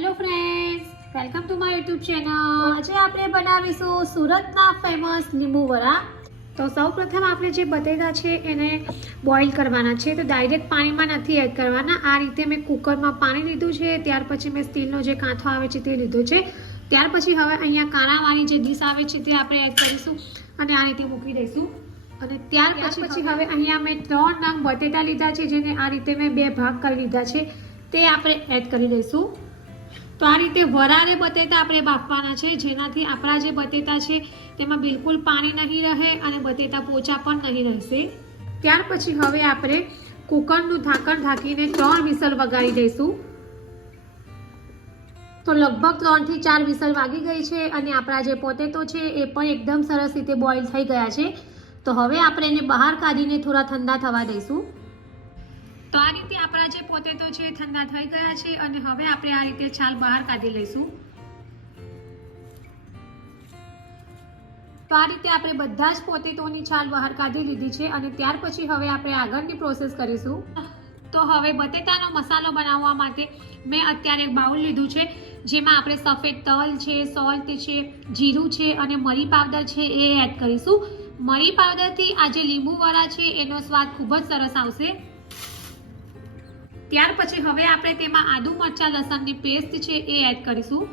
Hello friends welcome to my YouTube channel આજે આપણે બનાવીશું સુરતના ફેમસ લીંબુ વડા. તો સૌપ્રથમ આપણે જે બટેટા છે એને બોઇલ કરવાના છે. તો ડાયરેક્ટ પાણીમાં નથી એડ કરવાના. આ રીતે મેં કુકરમાં પાણી લીધું છે. ત્યાર પછી મેં સ્ટીલનો જે કાંથો આવે છે તે લીધો છે. ત્યાર પછી હવે અહીંયા કાણાવાળી જે ડીશ આવે છે તે આપણે એડ કરીશું અને આ રીતે મૂકી દઈશું. અને ત્યાર પછી પછી હવે અહીંયા મેં ત્રણ નંગ બટેટા લીધા છે જેને આ રીતે મેં બે ભાગ કરી લીધા છે. તે આપણે એડ કરી દઈશું. તો આ રીતે વરારે બટેટા આપણે બાફવાના છે, જેનાથી આપણા જે બટેટા છે તેમાં બિલકુલ પાણી નહીં રહે અને બટેટા પોચા પણ નહીં રહેશે. ત્યાર પછી હવે આપણે કુકરનું ઢાંકણ ઢાંકીને ત્રણ વિસલ વગાડી દઈશું. તો લગભગ ત્રણથી ચાર વિસલ વાગી ગઈ છે અને આપણા જે પોટેટો છે એ પણ એકદમ સરસ રીતે બોઇલ થઈ ગયા છે. તો હવે આપણે એને બહાર કાઢીને થોડા ઠંડા થવા દઈશું. તો આ રીતે આપણા જે પોટેટો છે ઠંડા થઈ ગયા છે અને હવે આપણે આ રીતે છાલ બહાર કાઢી લઈશું. તો આ રીતે આપણે બધા જ પોટેટોની છાલ બહાર કાઢી લીધી છે અને ત્યાર પછી હવે આપણે આગળની પ્રોસેસ કરીશું. તો હવે બટેટાનો મસાલો બનાવવા માટે મેં અત્યારે એક બાઉલ લીધું છે, જેમાં આપણે સફેદ તલ છે, સોલ્ટ છે, જીરું છે અને મરી પાવડર છે એ એડ કરીશું. મરી પાવડરથી આ જે લીંબુ વડા છે એનો સ્વાદ ખૂબ જ સરસ આવશે. ત્યાર પછી હવે આપણે તેમાં આદુ મરચાં, લસણની પેસ્ટ છે એ એડ કરીશું.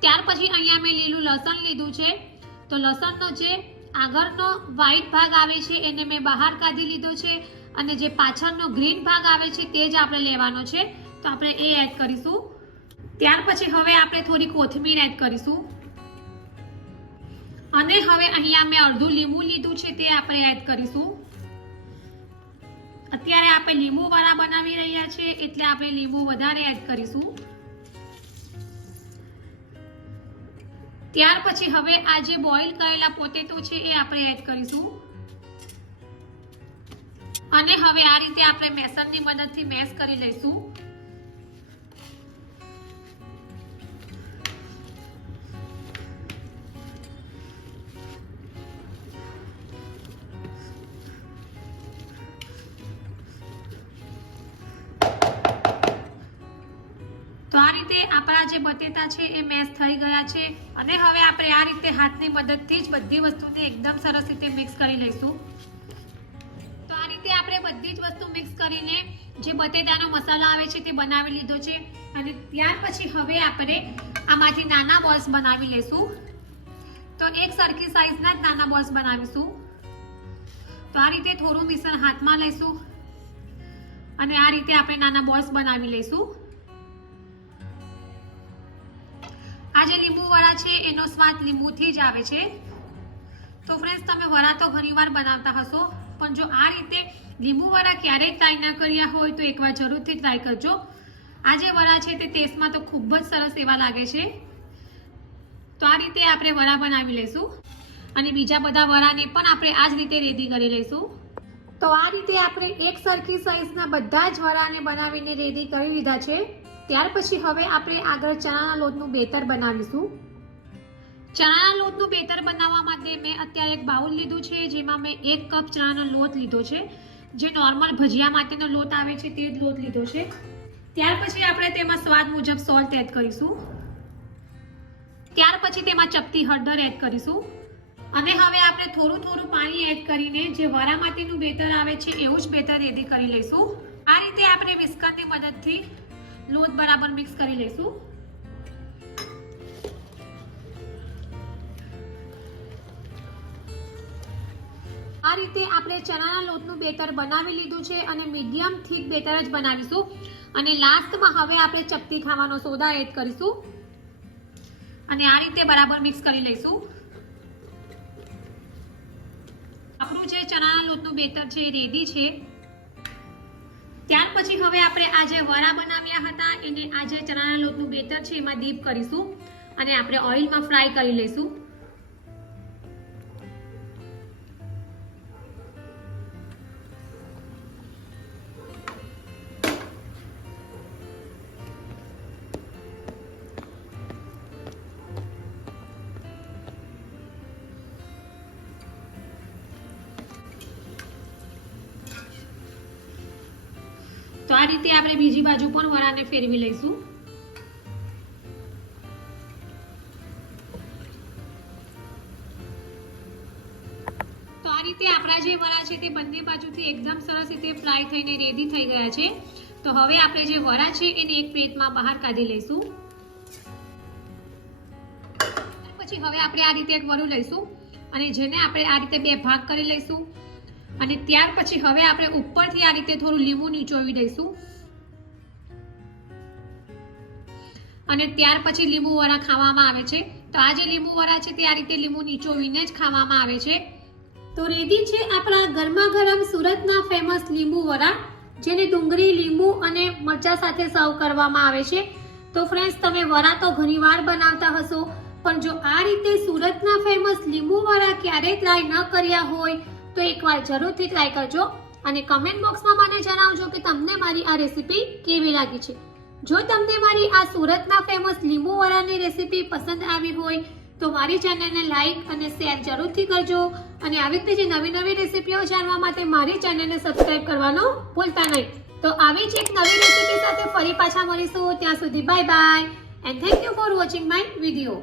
ત્યાર પછી અહીંયા મેં લીલું લસણ લીધું છે. તો લસણનો જે આગળનો વ્હાઈટ ભાગ આવે છે એને મેં બહાર કાઢી લીધો છે અને જે પાછળનો ગ્રીન ભાગ આવે છે તે જ આપણે લેવાનો છે. તો આપણે એ એડ કરીશું. ત્યાર પછી હવે આપણે થોડી કોથમીર એડ કરીશું. અને હવે અહીંયા મેં અડધું લીંબુ લીધું છે તે આપણે એડ કરીશું. અત્યારે આપણે લીંબુ વડા બનાવી રહ્યા છે એટલે આપણે લીંબુ વધારે એડ કરીશું. ત્યાર પછી હવે આ જે બોઇલ કરેલા પોટેટો છે એ આપણે એડ કરીશું. અને હવે આ રીતે આપણે મેસનની મદદથી મેશ કરી લઈશું. તો આ રીતે આપણા જે બટેટા છે એ મેશ થઈ ગયા છે અને હવે આપણે આ રીતે હાથની મદદથી જ બધી વસ્તુને એકદમ સરસ રીતે મિક્સ કરી લઈશું. તો આ રીતે આપણે બધી જ વસ્તુ મિક્સ કરીને જે બટેટાનો મસાલો આવે છે તે બનાવી લીધો છે અને ત્યાર પછી હવે આપણે આમાંથી નાના બોલ્સ બનાવી લઈશું. તો એક સરખી સાઈઝના જ નાના બોલ્સ બનાવીશું. તો આ રીતે થોડું મિશ્રણ હાથમાં લઈશું અને આ રીતે આપણે નાના બોલ્સ બનાવી લઈશું. લીંબુ વડા છે, એનો સ્વાદ લીંબુથી જ આવે છે. તો ફ્રેન્ડ્સ તમે વડા તો ઘણીવાર બનાવતા હશો, પણ જો આ રીતે લીંબુ વડા ક્યારેય ટ્રાય ના કર્યા હોય, તો એકવાર જરૂરથી ટ્રાય કરજો. આ જે વડા છે, તે ટેસ્ટમાં તો ખૂબ જ સરસ એવા લાગે છે. તો આ રીતે આપણે વડા બનાવી લઈશું. અને બીજા બધા વડાને પણ આપણે આ જ રીતે રેડી કરી લઈશું. તો આ રીતે આપણે એક સરખી સાઈઝના બધા જ વડાને બનાવીને રેડી કરી લીધા છે. ત્યાર પછી હવે આપણે આગળ ચણાના લોટનું બેતર બનાવીશું. ચણાના લોટનું બેતર બનાવવા માટે મેં અત્યારે એક બાઉલ લીધું છે, જેમાં મેં એક કપ ચણાનો લોટ લીધો છે. જે નોર્મલ ભજીયા માટેનો લોટ આવે છે, તે જ લોટ લીધો છે. ત્યાર પછી આપણે તેમાં સ્વાદ મુજબ સોલ્ટ એડ કરીશું. ત્યાર પછી તેમાં ચપટી હળદર એડ કરીશું. અને હવે આપણે થોડું થોડું પાણી એડ કરીને જે વરા માટેનું બેતર આવે છે, એવું જ બેતર રેડી કરી લઈશું. આ રીતે આપણે વિસ્કરની મદદથી લોટ બરાબર મિક્સ કરી લઈશું. આ રીતે આપણે ચણાના લોટનું બેટર બનાવી લીધું છે અને મીડિયમ થીક બેટર જ બનાવીશું. અને લાસ્ટમાં હવે આપણે ચપટી ખાવાનો સોદા એડ કરીશું. અને આ રીતે બરાબર મિક્સ કરી લઈશું. આપણું જે ચણાના લોટનું બેટર છે રેડી છે. ત્યાર પછી હવે આપણે આ જે વડા બનાવ્યા હતા. એને આ જે ચણાના લોટનું બેટર છે, એમાં ડીપ કરીશું. અને આપણે ઓઇલમાં ફ્રાય કરી લઈશું. આ રીતે આપણે બીજી બાજુ પણ વરાને ફેરવી લઈશું. તો આ રીતે આપણા જે વરા છે તે બંને બાજુથી એકદમ સરસ રીતે ફ્રાય થઈને રેડી થઈ ગયા છે. તો હવે આપણે જે વરા છે એને એક પ્લેટમાં બહાર કાઢી લઈશું. પછી હવે આપણે આ રીતે એક વરું લઈશું. અને જેને આપણે આ રીતે બે ભાગ કરી લઈશું અને ત્યાર પછી હવે આપણે ઉપરથી આ રીતે થોડું લીંબુ નીચોવી દઈશું. અને ત્યાર પછી લીંબુ વરા ખાવામાં આવે છે. તો આ જે લીંબુ વરા છે તે આ રીતે લીંબુ નીચોવીને જ ખાવામાં આવે છે. તો રેડી છે આપણા ગરમા ગરમ સુરતના ફેમસ લીંબુ વડા, જેને ડુંગળી, લીંબુ અને મરચા સાથે સર્વ કરવામાં આવે છે. તો ફ્રેન્ડ્સ તમે વરા તો ઘણીવાર બનાવતા હશો, પણ જો આ રીતે સુરતના ફેમસ લીંબુ વડા ક્યારેય ટ્રાય ન કર્યા હોય તો એકવાર જરૂરથી ટ્રાય કરજો અને કમેન્ટ બોક્સમાં મને જણાવજો કે તમને મારી આ રેસીપી કેવી લાગી છે. જો તમને મારી આ સુરતના ફેમસ લીંબુ વરાની રેસીપી પસંદ આવી હોય, તો મારી ચેનલને લાઈક અને શેર જરૂરથી કરજો અને આવી રીતે જે નવી નવી રેસીપીઓ જાણવા માટે મારી ચેનલને સબસ્ક્રાઇબ કરવાનું ભૂલતા નહીં. તો આવી જ એક નવી રેસીપી સાથે ફરી પાછા મળીશું. ત્યાં સુધી bye bye and thank you for watching my video